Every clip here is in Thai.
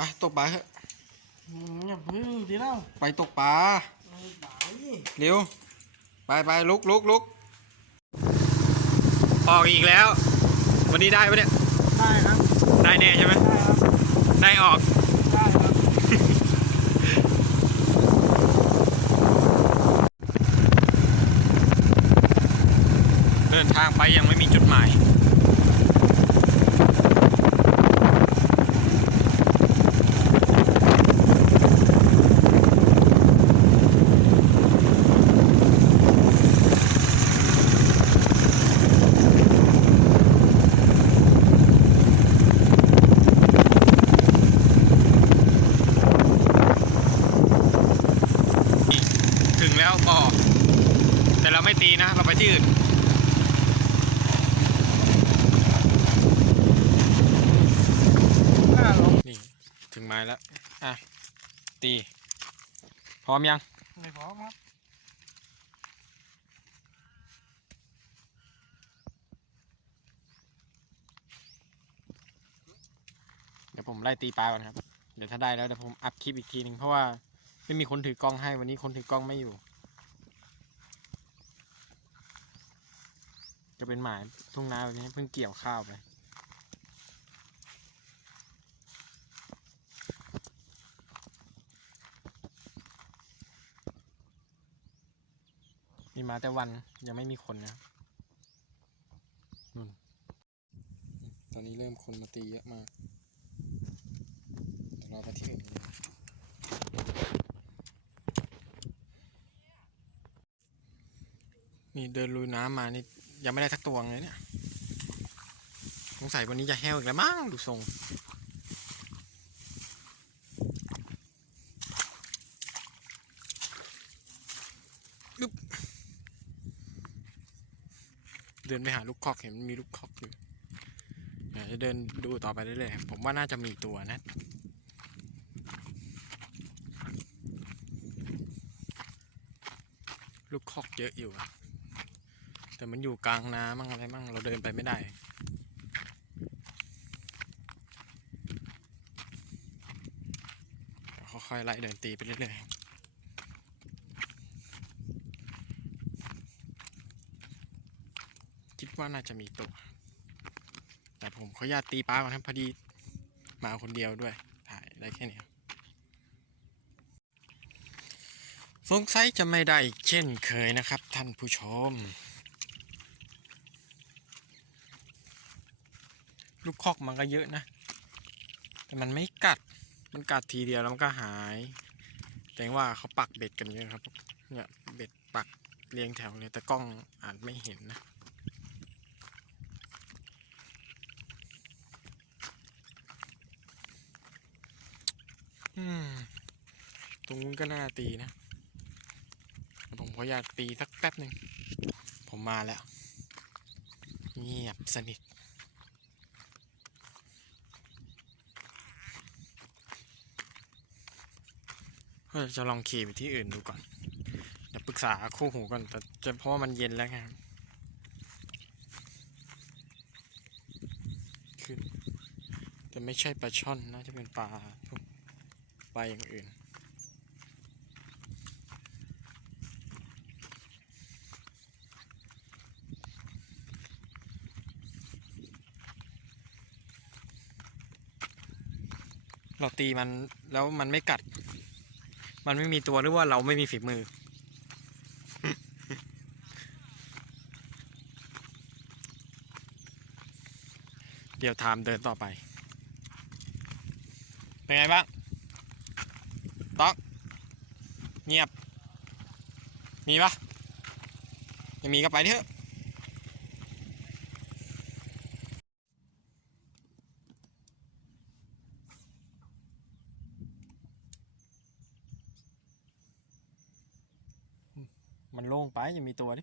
ไปตกปลาเถอะอืมอย่าพึ่งทีเล่าไปตกปลาเออไปเร็วไปไปลุกลุกลุกออกอีกแล้ว วันนี้ได้ปะเนี่ย ได้ครับ ได้แน่ใช่ไหมได้ครับ ได้ออก ได้ครับ เดินทางไปยังไม่มีจุดหมาย ถึงแล้วก็แต่เราไม่ตีนะ เราไปที่อื่น หน้าลง นี่ ถึงไม้แล้ว อะ ตี พร้อมยัง ไม่พร้อมครับ เดี๋ยวผมไล่ตีปลาก่อนครับ เดี๋ยวถ้าได้แล้วเดี๋ยวผมอัพคลิปอีกทีหนึ่งเพราะว่าไม่มีคนถือกล้องให้วันนี้คนถือกล้องไม่อยู่ จะเป็นหมายทุ่งนาแบบนี้เพิ่งเกี่ยวข้าวไป มาแต่วันยังไม่มีคนนะนู่นตอนนี้เริ่มคนมาตีเยอะมากเดี๋ยวเราไปที่อื่นนี่เดินลุยน้ำมานี่ยังไม่ได้สักตัวเลยเนี่ยสงสัยวันนี้จะแห้วอีกแล้วมั้งดูทรงอึ๊บ เดินไปหาลูกคอกเห็นมีลูกคอกอยู่จะเดินดูต่อไปเรื่อยๆผมว่าน่าจะมีตัวนะลูกคอกเยอะอยู่ แต่มันอยู่กลางน้ำมั่งอะไรมั่งเราเดินไปไม่ได้ ค่อยๆไล่เดินตีไปเรื่อยๆ คิด ว่าน่าจะมีตัว แต่ผมขออนุญาตตีปลาก่อนครับพอดีมาคนเดียวด้วย ถ่ายได้แค่นี้สงสัยจะไม่ได้เช่นเคยนะครับท่านผู้ชม ลูกคอกมันก็เยอะนะ แต่มันไม่กัด มันกัดทีเดียวแล้วมันก็หาย แต่ว่าเขาปักเบ็ดกันเยอะครับ เนี่ยเบ็ดปักเรียงแถวเลยแต่กล้องอาจไม่เห็นนะ อืม ตรงนู้นก็น่าตีนะ ผมขออยากตีสักแป๊บหนึ่ง ผมมาแล้ว เงียบสนิทเฮ้ยจะลองขี่ไปที่อื่นดูก่อน เดี๋ยวปรึกษาคู่หูก่อน แต่จะเพราะว่ามันเย็นแล้วไงครับขึ้นแต่ไม่ใช่ปลาช่อนน่าจะเป็นปลาปลาอย่างอื่น เราตีมันแล้วมันไม่กัด มันไม่มีตัวหรือว่าเราไม่มีฝีมือ เดี๋ยวไทม์เดินต่อไป เป็นไงบ้างต๊อก เงียบ มีปะยังมีก็ไปเถอะ มันโล่งไปยังมีตัวดิ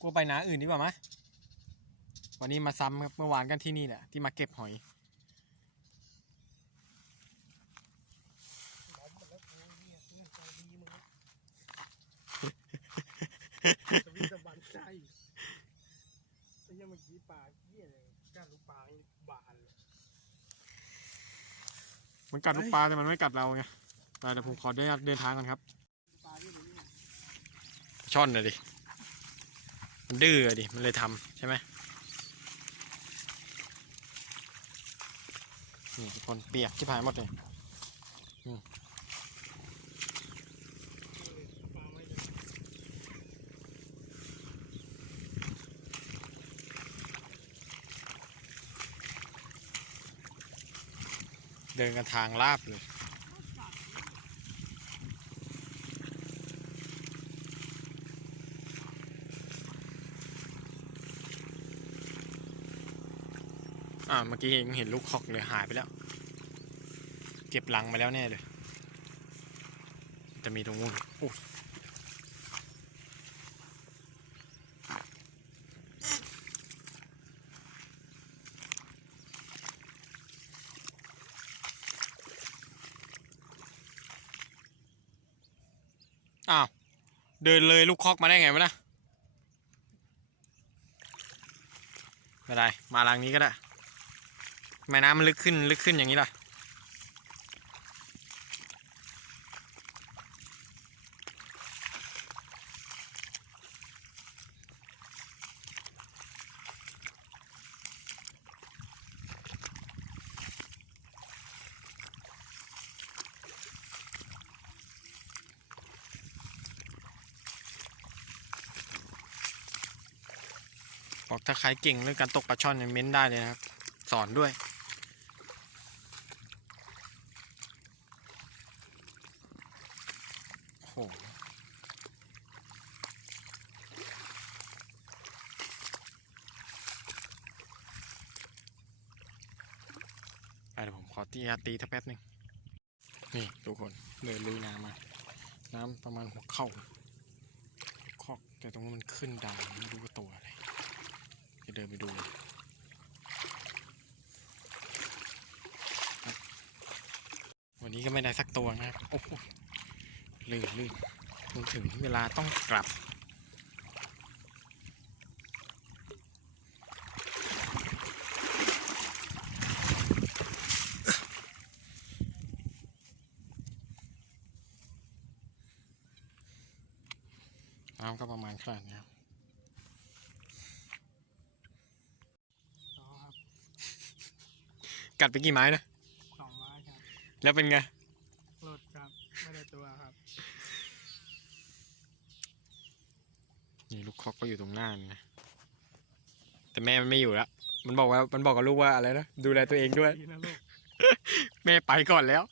กลัวไปนาอื่นดีกว่าไหมวันนี้มาซ้ำครับเมื่อวานกันที่นี่แหละ ที่มาเก็บหอยสวิตบันใจไอ้เหี้ยังเมื่อกี้ปลาเหี้ยเลยก้านลูกปลานี่บานเลย มันกัดลูกปลาแต่มันไม่กัดเราไงไปเดี๋ยวผมขอเดินเดินทางกันครับปลาที่อยู่นี่ช่อนเลยดิ มันดื้ออะดิ มันเลยทำใช่ไหมนี่ทุกคนเปียกที่พายหมดเลย ปลาไม่ได้ เดินกันทางลาบเลยอ่าเมื่อกี้เองเห็นลูกคอกเลยหายไปแล้ว เก็บลังมาแล้วแน่เลย จะมีตรงนู้นโอ้ อ้าวเดินเลยลูกคอกมาได้ไงวะนะไม่ได้มาลังนี้ก็ได้แม่น้ำมันลึกขึ้นลึกขึ้นอย่างนี้ล่ะ บอกถ้าใครเก่งเรื่องการตกปลาช่อนเนี่ยเม้นได้เลยนะครับ สอนด้วย โอ้โหเดี๋ยวผมขอตีอาตีทักแป๊บหนึ่งนี่ทุกคนเดินลุยน้ำมา น้ำประมาณหัวเข่าคอกแต่ตรงนั้มันขึ้นดาวไม่รู้ว่าตัวอะไร จะเดินไปดูวันนี้ก็ไม่ได้สักตัวนะครับ โอ้โหลื่นลื่นจนถึงเวลาต้องกลับน้ำก็ประมาณขนาดนี้ครับ ต่อครับ กัดไปกี่ไม้นะสองไม้ครับแล้วเป็นไงหลุดครับไม่ได้ตัวครับนี่ลูกคอกก็อยู่ตรงหน้านี่นะแต่แม่มันไม่อยู่แล้วมันบอกว่ามันบอกกับลูกว่าอะไรนะดูแลตัวเองด้วย ดีนะลูกแม่ไปก่อนแล้ว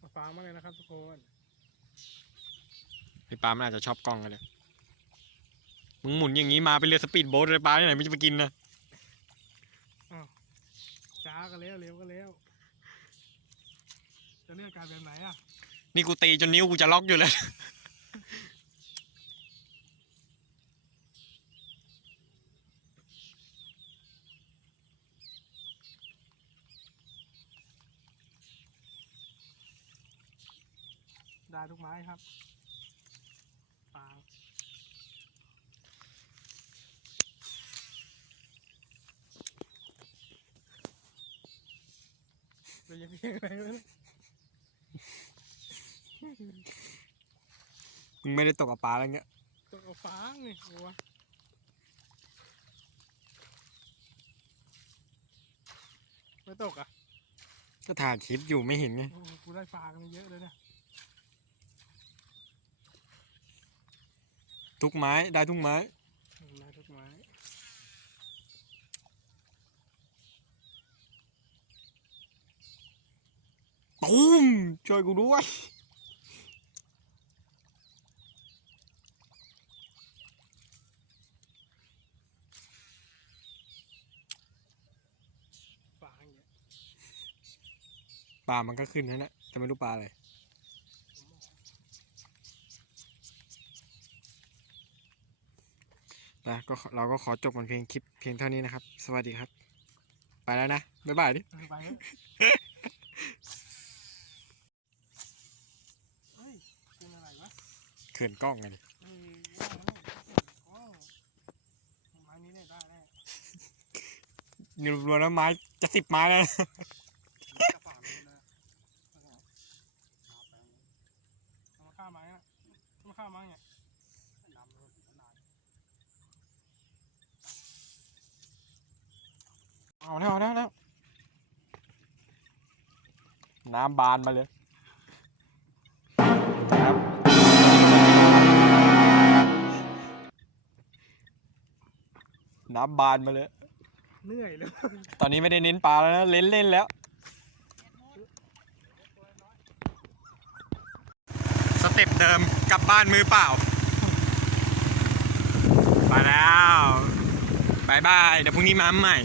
มาฟังมาเลยนะครับทุกคน ไอ้ปลามันอาจจะชอบกล้องกันเลยมึงหมุนอย่างนี้มาเป็นเรือสปีดโบ๊ทเลยปลาที่ไหนมันจะไปกินนะช้าก็แล้วเร็วก็แล้วจะเลือกการแบบไหนอะ นี่กูตีจนนิ้วกูจะล็อกอยู่เลยได้ทุกไม้ครับ เราจะเพียงอะไรวะเนี่ยมึงไม่ได้ตกกับปลาอะไรเงี้ยตัวเอาฟางนี่กูวะไม่ตกอะก็ถ่ายคลิปอยู่ไม่เห็นไง โอ้โหกูได้ฟางนี่เยอะเลยเนี่ยทุกไม้ได้ทุกไม้ได้ทุกไม้ ตูมช่วยกูด้วยปลา มันก็ขึ้นนั่นแหละแต่ไม่รู้ปลาอะไรนะก็เราก็ขอจบมันเพียงคลิปเพียงเท่านี้นะครับ สวัสดีครับ ไปแล้วนะ บ๊ายบายดิ ไปเถอะเฮ้ยเป็นอะไรวะ เขินกล้องไงดิเออว่ามันโอ้ไม้นี้ได้ได้ได้นี่รวมแล้วไม้จะสิบไม้แล้วนะกระป๋ามันนะเอามาฆ่าไม้นะเอามาฆ่าไม้ไงน้ำมันนานเอาแล้วเอาแล้วเอาแล้วน้ำบานมาเลย น้ำบานมาเลย เหนื่อยเลยตอนนี้ไม่ได้เน้นปลาแล้วนะ เล่นเล่นแล้ว สเต็ปเดิมกลับบ้านมือเปล่า ไปแล้วบายบาย เดี๋ยวพรุ่งนี้มาใหม่